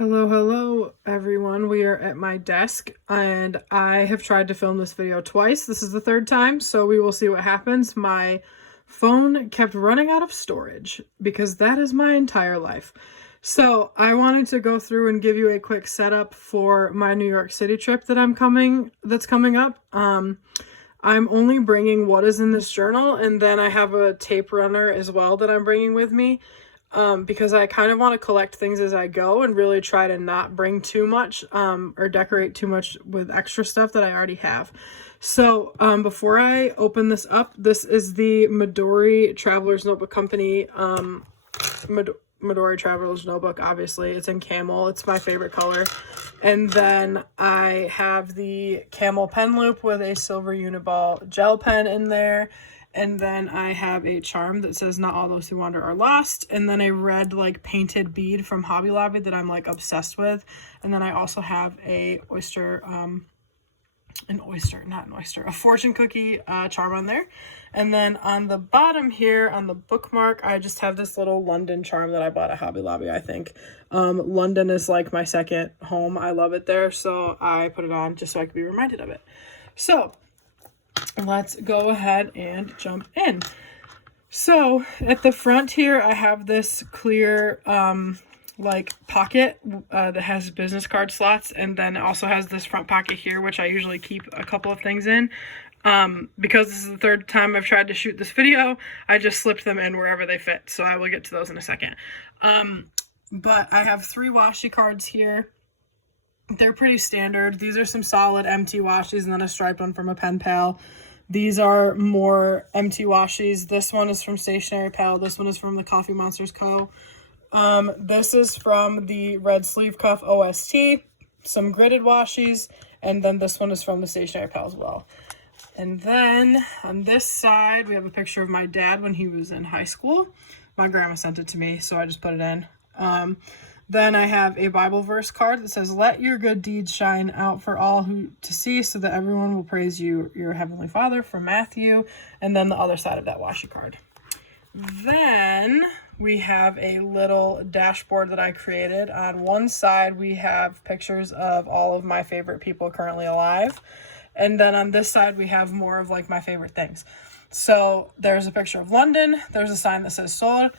Hello everyone. We are at my desk and I have tried to film this video twice. This is the third time, so we will see what happens. My phone kept running out of storage because that is my entire life. So I wanted to go through and give you a quick setup for my New York City trip that's coming up. I'm only bringing what is in this journal, and then I have a tape runner as well that I'm bringing with me. Because I kind of want to collect things as I go and really try to not bring too much or decorate too much with extra stuff that I already have. So before I open this up, this is the Midori Traveler's Notebook Company. Midori Traveler's Notebook, obviously. It's in camel. It's my favorite color. And then I have the camel pen loop with a silver Uniball gel pen in there. And then I have a charm that says not all those who wander are lost. And then a red like painted bead from Hobby Lobby that I'm like obsessed with. And then I also have a a fortune cookie charm on there. And then on the bottom here on the bookmark, I just have this little London charm that I bought at Hobby Lobby, I think. London is like my second home. I love it there. So I put it on just so I could be reminded of it. So let's go ahead and jump in. So at the front here, I have this clear like pocket that has business card slots, and then it also has this front pocket here, which I usually keep a couple of things in. Because this is the third time I've tried to shoot this video, I just slipped them in wherever they fit, so I will get to those in a second. But I have 3 washi cards here. They're pretty standard. These are some solid empty washies and then a striped one from a pen pal. These are more empty washies. This one is from Stationery Pal. This one is from the Coffee Monsters Co. This is from the Red Sleeve Cuff OST. Some gridded washies. And then this one is from the Stationery Pal as well. And then on this side, we have a picture of my dad when he was in high school. My grandma sent it to me, so I just put it in. Then I have a Bible verse card that says, "Let your good deeds shine out for all who to see, so that everyone will praise you, your heavenly Father," from Matthew. And then the other side of that washi card. Then we have a little dashboard that I created. On one side, we have pictures of all of my favorite people currently alive. And then on this side, we have more of like my favorite things. So there's a picture of London. There's a sign that says Sol.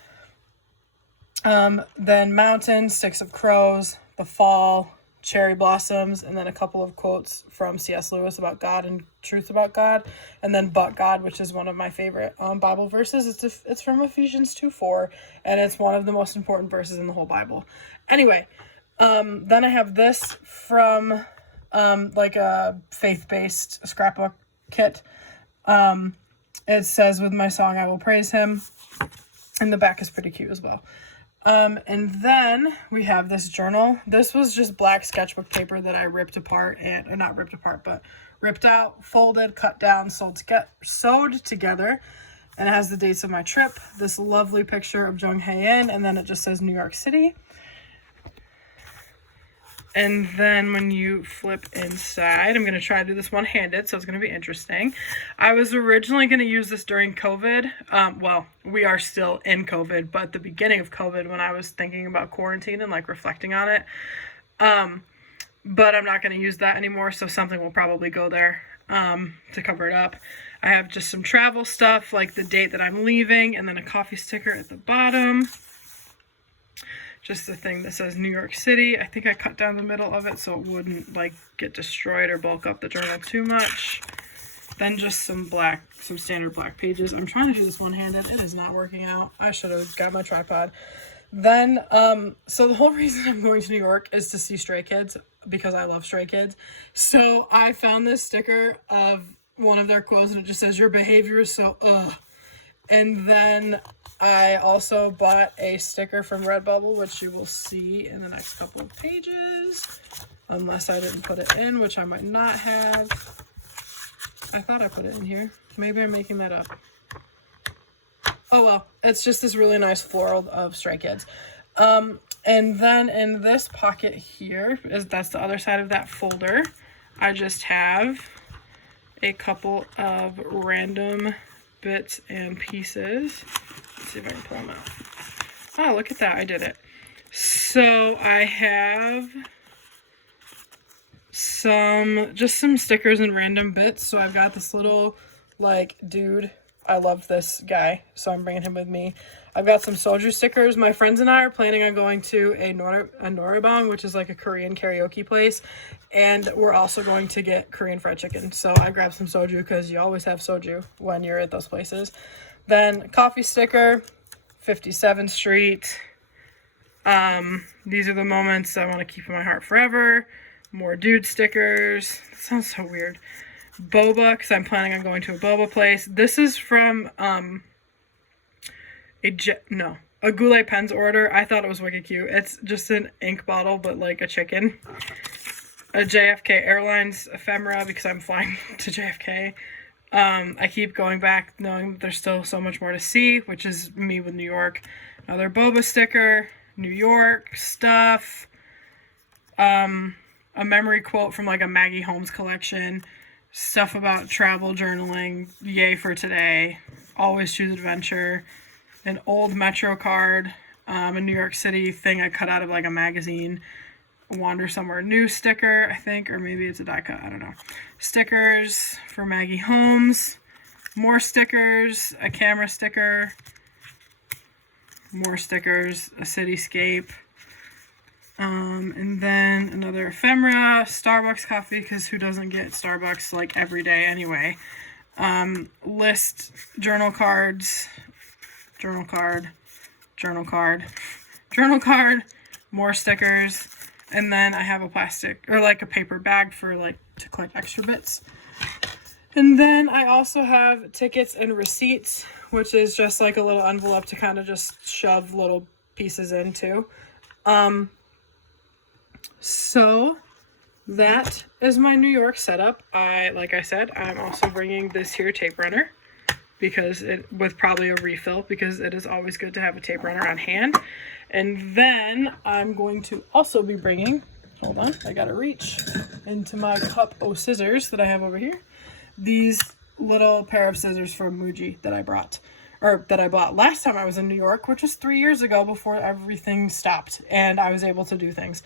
Then mountain, sticks of crows, the fall, cherry blossoms, and then a couple of quotes from C.S. Lewis about God and truth about God, and then but God, which is one of my favorite Bible verses. It's from Ephesians 2:4, and it's one of the most important verses in the whole Bible. Anyway, then I have this from like a faith-based scrapbook kit. It says, "With my song I will praise him," and the back is pretty cute as well. And then we have this journal. This was just black sketchbook paper that I ripped apart or not ripped apart, but ripped out, folded, cut down, sewed together. And it has the dates of my trip, this lovely picture of Jung Hae-in, and then it just says New York City. And then when you flip inside, I'm going to try to do this one-handed, so it's going to be interesting. I was originally going to use this during COVID. Well, we are still in COVID, but at the beginning of COVID when I was thinking about quarantine and like reflecting on it. But I'm not going to use that anymore, so something will probably go there to cover it up. I have just some travel stuff, like the date that I'm leaving, and then a coffee sticker at the bottom. Just the thing that says New York City. I think I cut down the middle of it so it wouldn't like get destroyed or bulk up the journal too much. Then just some standard black pages. I'm trying to do this one-handed. It is not working out. I should have got my tripod. Then, so the whole reason I'm going to New York is to see Stray Kids because I love Stray Kids. So I found this sticker of one of their quotes and it just says, "Your behavior is so ugh." And then I also bought a sticker from Redbubble, which you will see in the next couple of pages. Unless I didn't put it in, which I might not have. I thought I put it in here. Maybe I'm making that up. Oh well, it's just this really nice floral of Stray Kids. And then in this pocket here, that's the other side of that folder, I just have a couple of random bits and pieces. Let's see if I can pull them out. Oh, look at that. I did it. So I have just some stickers and random bits. So I've got this little like dude. I love this guy, so I'm bringing him with me. I've got some soju stickers. My friends and I are planning on going to a Noraebang, which is like a Korean karaoke place, and we're also going to get Korean fried chicken. So I grabbed some soju because you always have soju when you're at those places. Then coffee sticker, 57th Street. These are the moments I want to keep in my heart forever. More dude stickers. That sounds so weird. Boba, because I'm planning on going to a boba place. This is from a Goulet Pens order. I thought it was wicked cute. It's just an ink bottle, but like a chicken. A JFK Airlines ephemera, because I'm flying to JFK. I keep going back knowing that there's still so much more to see, which is me with New York. Another boba sticker, New York stuff. A memory quote from like a Maggie Holmes collection. Stuff about travel journaling, yay for today, always choose adventure, an old Metro card, a New York City thing I cut out of like a magazine, Wander Somewhere New sticker, I think, or maybe it's a die cut, I don't know. Stickers for Maggie Holmes, more stickers, a camera sticker, more stickers, a cityscape, and then another ephemera, Starbucks coffee, because who doesn't get Starbucks like every day anyway. List, journal cards, journal card, more stickers, and then I have a plastic or like a paper bag for like to collect extra bits. And then I also have tickets and receipts, which is just like a little envelope to kind of just shove little pieces into. So that is my New York setup. Like I said, I'm also bringing this here tape runner because with probably a refill, because it is always good to have a tape runner on hand. And then I'm going to also be bringing, hold on, I gotta reach into my cup of scissors that I have over here. These little pair of scissors from Muji that I bought last time I was in New York, which was 3 years ago before everything stopped and I was able to do things.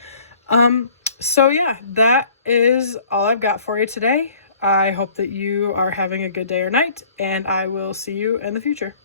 So yeah, that is all I've got for you today. I hope that you are having a good day or night, and I will see you in the future.